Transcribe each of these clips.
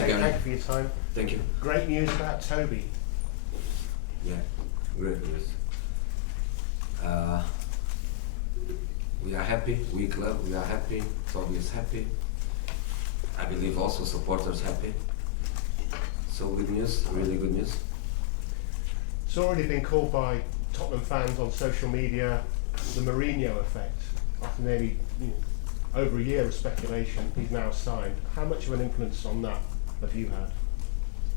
Thank you for your time. Thank you. Great news about Toby. Yeah, great news. We are happy, we club, we are happy, Toby is happy. I believe also supporters happy. So good news, really good news. It's already been called by Tottenham fans on social media the Mourinho effect. After nearly over a year of speculation, he's now signed. How much of an influence on that have you had?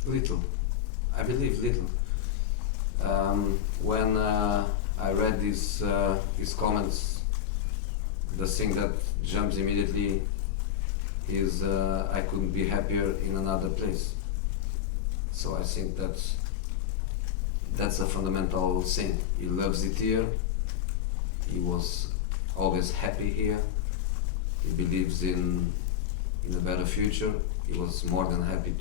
Little, I believe little. When I read his comments, the thing that jumps immediately is I couldn't be happier in another place. So I think that's a fundamental thing. He loves it here. He was always happy here. He believes in a better future. He was more than happy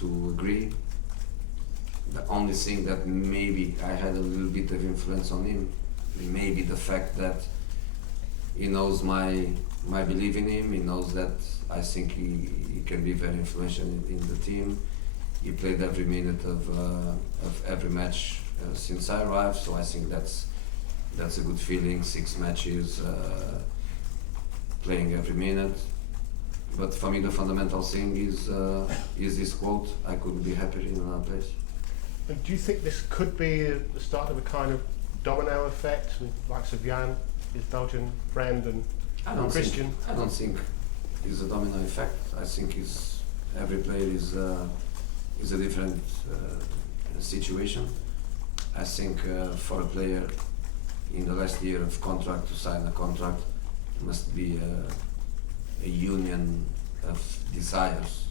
to agree. The only thing that maybe I had a little bit of influence on him, maybe the fact that he knows my belief in him. He knows that I think he can be very influential in the team. He played every minute of every match since I arrived, so I think that's a good feeling. 6 matches, playing every minute. But for me, the fundamental thing is this quote: "I couldn't be happier in another place." And do you think this could be the start of a kind of domino effect with likes of Jan, his Belgian friend, and Christian? I don't think it's a domino effect. I think every player is a different situation. I think for a player in the last year of contract to sign a contract must be a union of desires.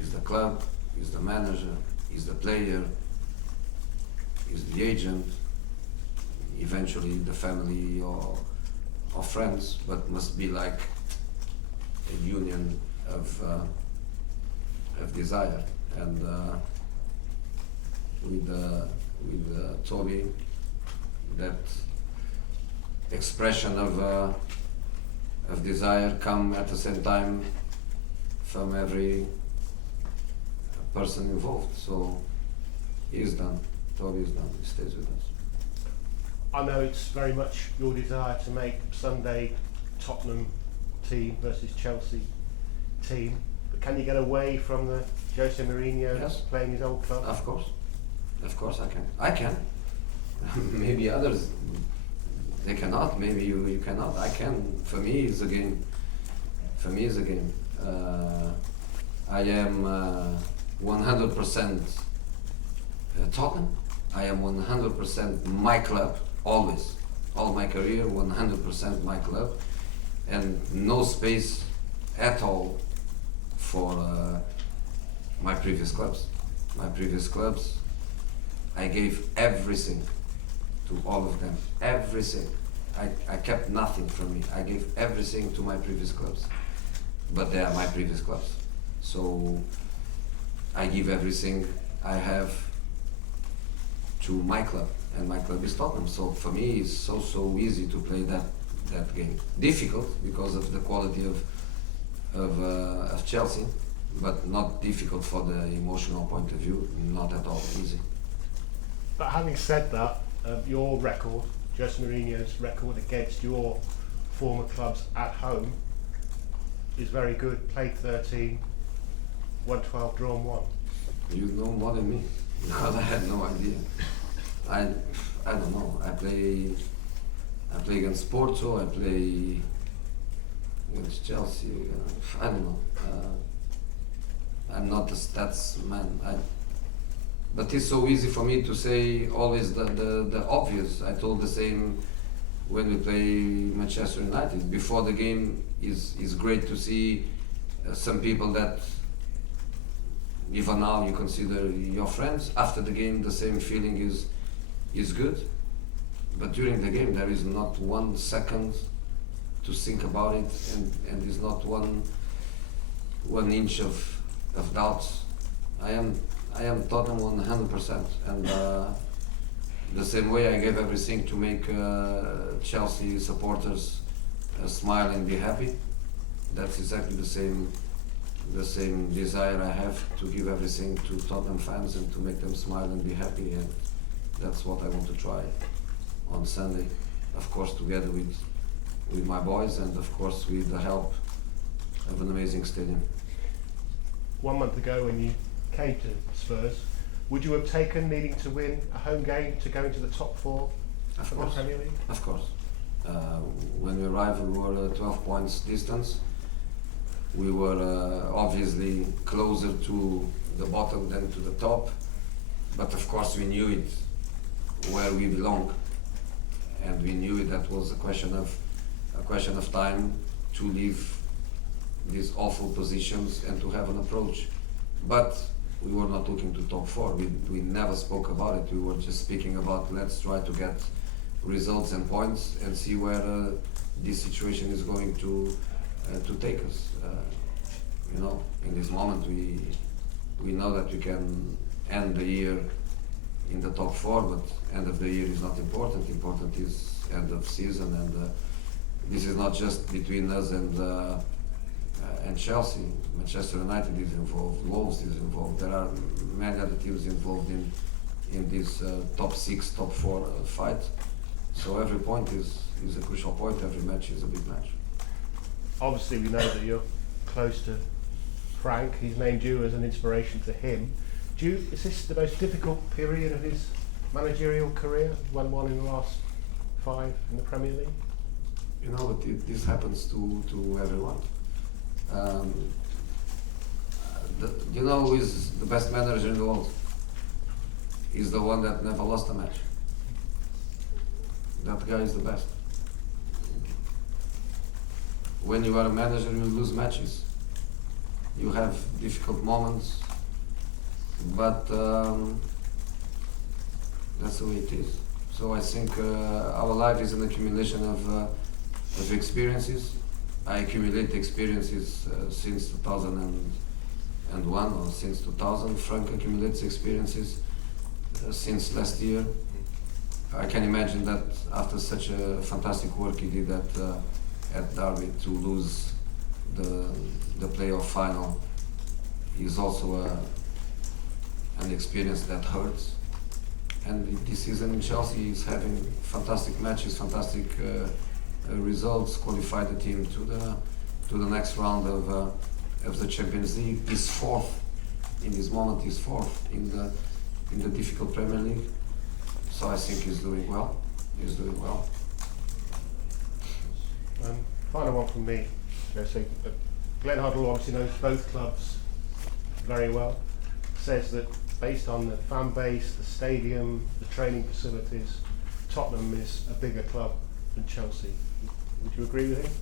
Is the club, is the manager, is the player, is the agent, eventually the family or friends, but must be like a union of desire. And with Toby, that expression of desire come at the same time from every person involved. So he's done. Toby is done. He stays with us. I know it's very much your desire to make Sunday Tottenham team versus Chelsea team, but can you get away from the Jose Mourinho playing his old club? Of course I can. Maybe others, they cannot. Maybe you cannot. I can. For me, it's a game. I am 100% Tottenham. I am 100% my club. Always, all my career, 100% my club, and no space at all for my previous clubs. My previous clubs, I gave everything to all of them. Everything. I kept nothing from me. I gave everything to my previous clubs. But they are my previous clubs. So I give everything I have to my club. And my club is Tottenham. So for me, it's so easy to play that game. Difficult because of the quality of Chelsea, but not difficult for the emotional point of view. Not at all easy. But having said that, your record, Jose Mourinho's record against your former clubs at home, is very good. Played 13, won 12, drawn 1. You know more than me, because I had no idea. I don't know. I play against Porto. I play against Chelsea. I don't know. I'm not a stats man. But it's so easy for me to say always the obvious. I told the same when we play Manchester United. Before the game is great to see some people that even now you consider your friends. After the game, the same feeling is good. But during the game, there is not 1 second to think about it, and there's not one inch of doubt. I am Tottenham 100%, and the same way I gave everything to make Chelsea supporters smile and be happy. That's exactly the the same desire I have to give everything to Tottenham fans and to make them smile and be happy, and that's what I want to try on Sunday. Of course, together with my boys, and of course with the help of an amazing stadium. 1 month ago when you came to Spurs, would you have taken needing to win a home game to go into the top four Of of the course. Premier League? Of course. When we arrived, we were 12 points distance. We were obviously closer to the bottom than to the top, but of course we knew it where we belong, and we knew that was a question of time to leave these awful positions and to have an approach. But we were not looking to top four. We never spoke about it. We were just speaking about let's try to get results and points and see where this situation is going to take us. You know, in this moment we know that we can end the year in the top four, but end of the year is not important. Important is end of season, and this is not just between us and Chelsea. Manchester United is involved, Wolves is involved. There are many other teams involved in this top six, top four fight. So every point is a crucial point. Every match is a big match. Obviously, we know that you're close to Frank. He's named you as an inspiration to him. Is this the most difficult period of his managerial career? Won one in the last 5 in the Premier League? You know, this happens to everyone. You know who is the best manager in the world? He's the one that never lost a match. That guy is the best. When you are a manager, you lose matches. You have difficult moments, but that's the way it is. So I think our life is an accumulation of experiences. I accumulate experiences since 2001 or since 2000. Frank accumulates experiences since last year. I can imagine that after such a fantastic work he did at Derby, to lose the playoff final is also an experience that hurts. And this season in Chelsea he's having fantastic matches, fantastic results, qualified the team to the next round of the Champions League. He's fourth in this moment. He's fourth in the difficult Premier League. So I think he's doing well. He's doing well. Final one from me. So Glenn Hoddle obviously knows both clubs very well. Says that based on the fan base, the stadium, the training facilities, Tottenham is a bigger club than Chelsea. Would you agree with him?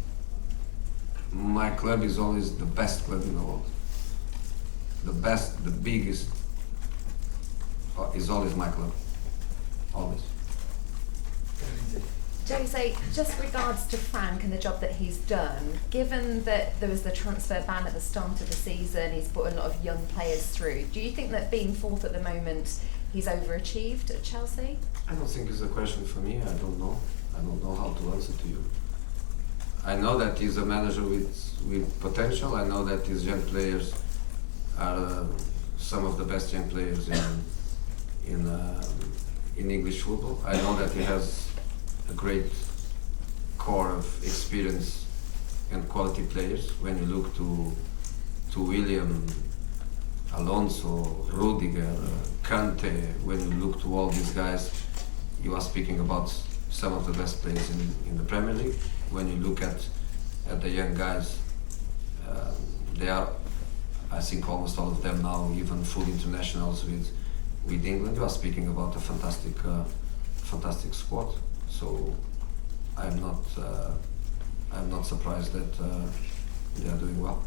My club is always the best club in the world. The best, the biggest is always my club. Always. Jose, just regards to Frank and the job that he's done, given that there was the transfer ban at the start of the season, he's put a lot of young players through, do you think that being fourth at the moment, he's overachieved at Chelsea? I don't think it's a question for me. I don't know. I don't know how to answer to you. I know that he's a manager with potential. I know that his young players are some of the best young players in English football. I know that he has a great core of experience and quality players. When you look to William, Alonso, Rudiger, Kante, when you look to all these guys, you are speaking about some of the best players in the Premier League. When you look at the young guys, they are, I think, almost all of them now even full internationals with England. You are speaking about a fantastic squad. So I'm not surprised that they are doing well.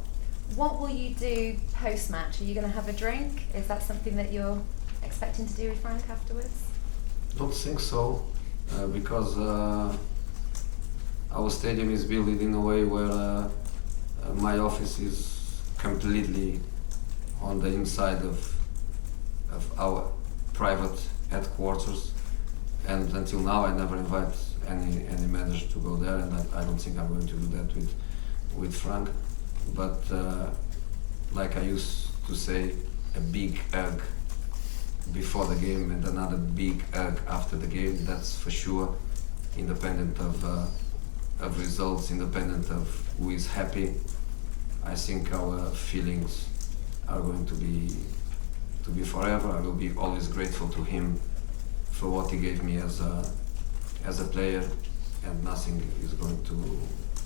What will you do post-match? Are you going to have a drink? Is that something that you're expecting to do with Frank afterwards? Don't think so, because our stadium is built in a way where my office is completely on the inside of our private headquarters, and until now I never invite any manager to go there, and I don't think I'm going to do that with Frank. But like I used to say, a big hug before the game and another big hug after the game. That's for sure, independent of results, independent of who is happy. I think our feelings are going to be forever. I will be always grateful to him for what he gave me as a player, and nothing is going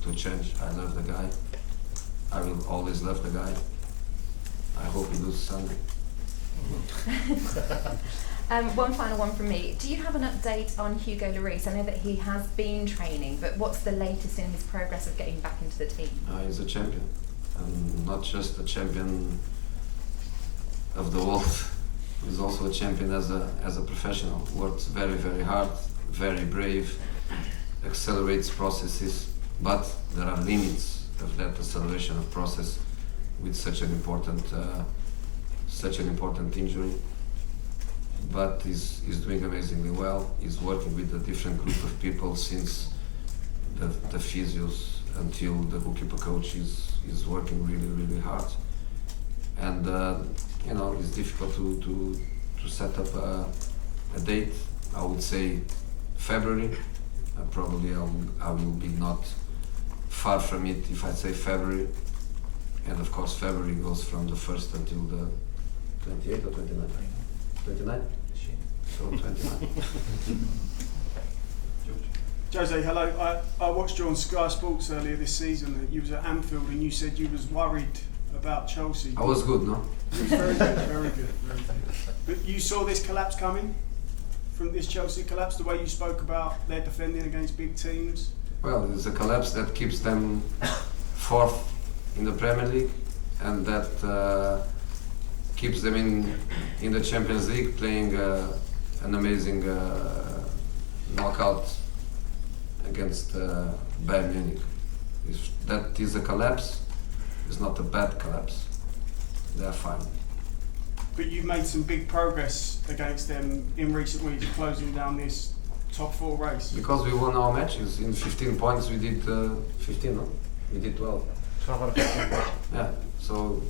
to change. I love the guy. I will always love the guy. I hope he loses Sunday. One final one from me. Do you have an update on Hugo Lloris? I know that he has been training, but what's the latest in his progress of getting back into the team? He's a champion, and not just a champion of the world. He's also a champion as a professional. Works very, very hard, very brave, accelerates processes, but there are limits of that acceleration of process with such an important injury. But he's doing amazingly well. He's working with a different group of people since the physios until the goalkeeper coach is working really, really hard. And you know, it's difficult to set up a date. I would say February. Probably I will be not far from it if I say February. And of course February goes from the 1st until the 28th or 29th? 29? So 29. Jose, hello. I watched you on Sky Sports earlier this season. You was at Anfield and you said you was worried about Chelsea. I was good, no? It was very good, very good, very good. But you saw this collapse coming? From this Chelsea collapse, the way you spoke about their defending against big teams? Well, it's a collapse that keeps them 4th in the Premier League, and that keeps them in the Champions League, playing an amazing knockout against Bayern Munich. If that is a collapse, it's not a bad collapse. They're fine. But you've made some big progress against them in recent weeks, closing down this top 4 race. Because we won our matches. In 15 points we did 15, no? We did 12. 12 out of 15 points. Yeah, so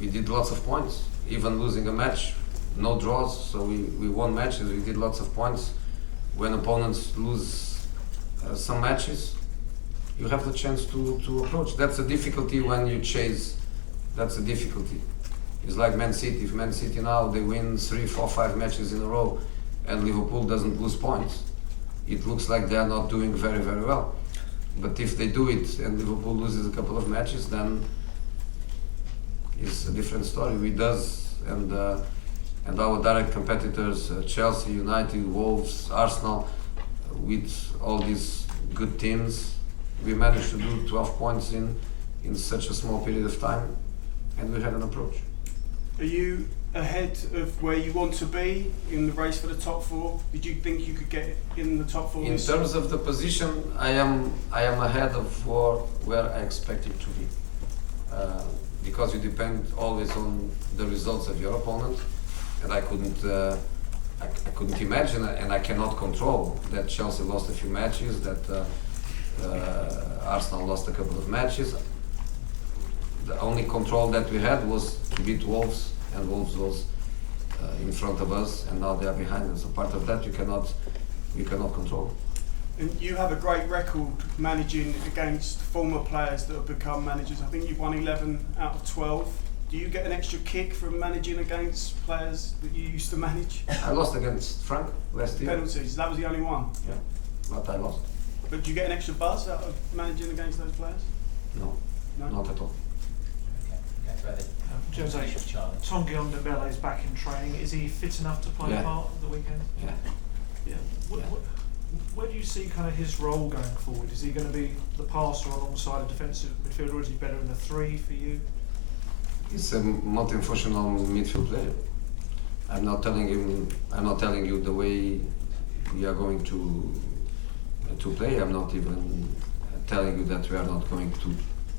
we did lots of points. Even losing a match, no draws, so we won matches, we did lots of points. When opponents lose some matches, you have the chance to approach. That's a difficulty when you chase. That's a difficulty. It's like Man City. If Man City now they win 3, 4, 5 matches in a row and Liverpool doesn't lose points, it looks like they are not doing very, very well. But if they do it and Liverpool loses a couple of matches, then it's a different story. We does, and our direct competitors, Chelsea, United, Wolves, Arsenal, with all these good teams, we managed to do 12 points in such a small period of time, and we had an approach. Are you ahead of where you want to be in the race for the top 4? Did you think you could get in the top 4? In terms of the position, I am ahead of where I expected to be, because you depend always on the results of your opponent, and I couldn't imagine, and I cannot control that Chelsea lost a few matches, that Arsenal lost a couple of matches. The only control that we had was to beat Wolves, and Wolves was in front of us, and now they are behind us. So part of that you cannot control. And you have a great record managing against former players that have become managers. I think you've won 11 out of 12. Do you get an extra kick from managing against players that you used to manage? I lost against Frank last year. Penalties, that was the only one? Yeah, but I lost. But do you get an extra buzz out of managing against those players? No, not at all. Jose, Tongi Ondembele is back in training. Is he fit enough to play a part at the weekend? Yeah. Yeah. Where do you see kind of his role going forward? Is he going to be the passer alongside a defensive midfielder, or is he better in a 3 for you? He's a multifunctional midfield player. I'm not telling you the way we are going to play. I'm not even telling you that we are not going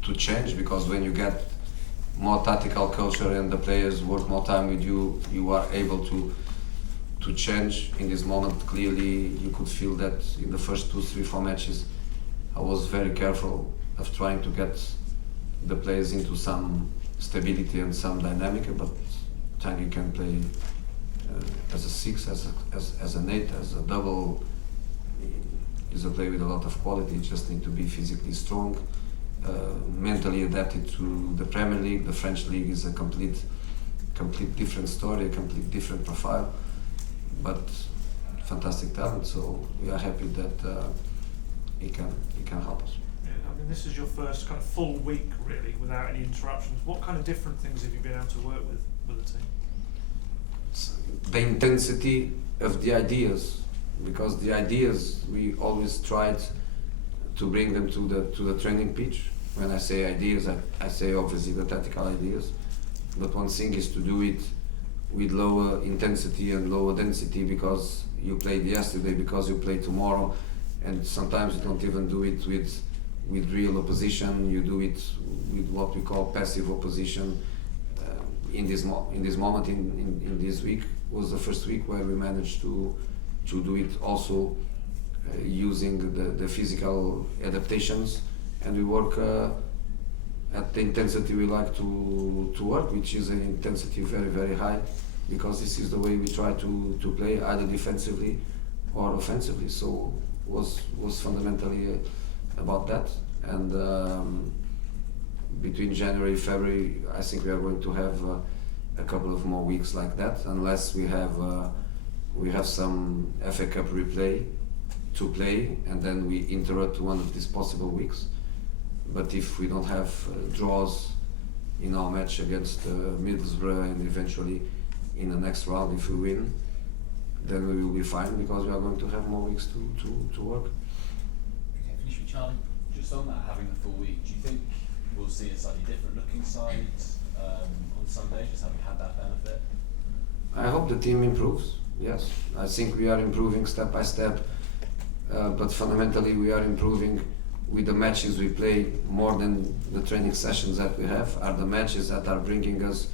to change, because when you get more tactical culture and the players work more time with you, you are able to change. In this moment, clearly you could feel that in the first 2, 3, 4 matches I was very careful of trying to get the players into some stability and some dynamic, but Tanguy can play as a 6, as an 8, as a double. He's a player with a lot of quality. He just need to be physically strong, mentally adapted to the Premier League. The French league is a complete different story, a complete different profile, but fantastic talent. So we are happy that he can help us. Yeah, I mean, this is your first kind of full week really without any interruptions. What kind of different things have you been able to work with the team? The intensity of the ideas, because the ideas we always tried to bring them to the training pitch. When I say ideas, I say obviously the tactical ideas, but one thing is to do it with lower intensity and lower density, because you played yesterday, because you play tomorrow, and sometimes you don't even do it with real opposition. You do it with what we call passive opposition. In this moment, in this week, was the first week where we managed to do it also using the physical adaptations, and we work at the intensity we like to work, which is an intensity very, very high, because this is the way we try to play, either defensively or offensively. So was fundamentally about that. And between January and February, I think we are going to have a couple of more weeks like that, unless we have some FA Cup replay to play, and then we interrupt one of these possible weeks. But if we don't have draws in our match against Middlesbrough, and eventually in the next round if we win, then we will be fine, because we are going to have more weeks to work. Okay, finish with Charlie. Just on that, having a full week, do you think we'll see a slightly different looking side on Sunday, just having had that benefit? I hope the team improves. Yes, I think we are improving step by step, but fundamentally we are improving with the matches we play more than the training sessions that we have. Are the matches that are bringing us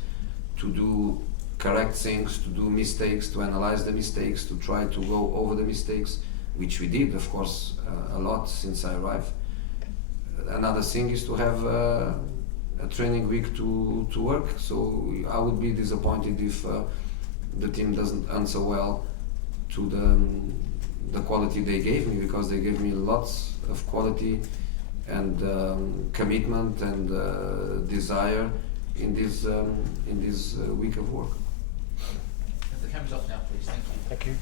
to do correct things, to do mistakes, to analyze the mistakes, to try to go over the mistakes, which we did, of course, a lot since I arrived. Another thing is to have a training week to work. So I would be disappointed if the team doesn't answer well to the quality they gave me, because they gave me lots of quality and commitment and desire in this week of work. If the camera's off now, please. Thank you. Thank you.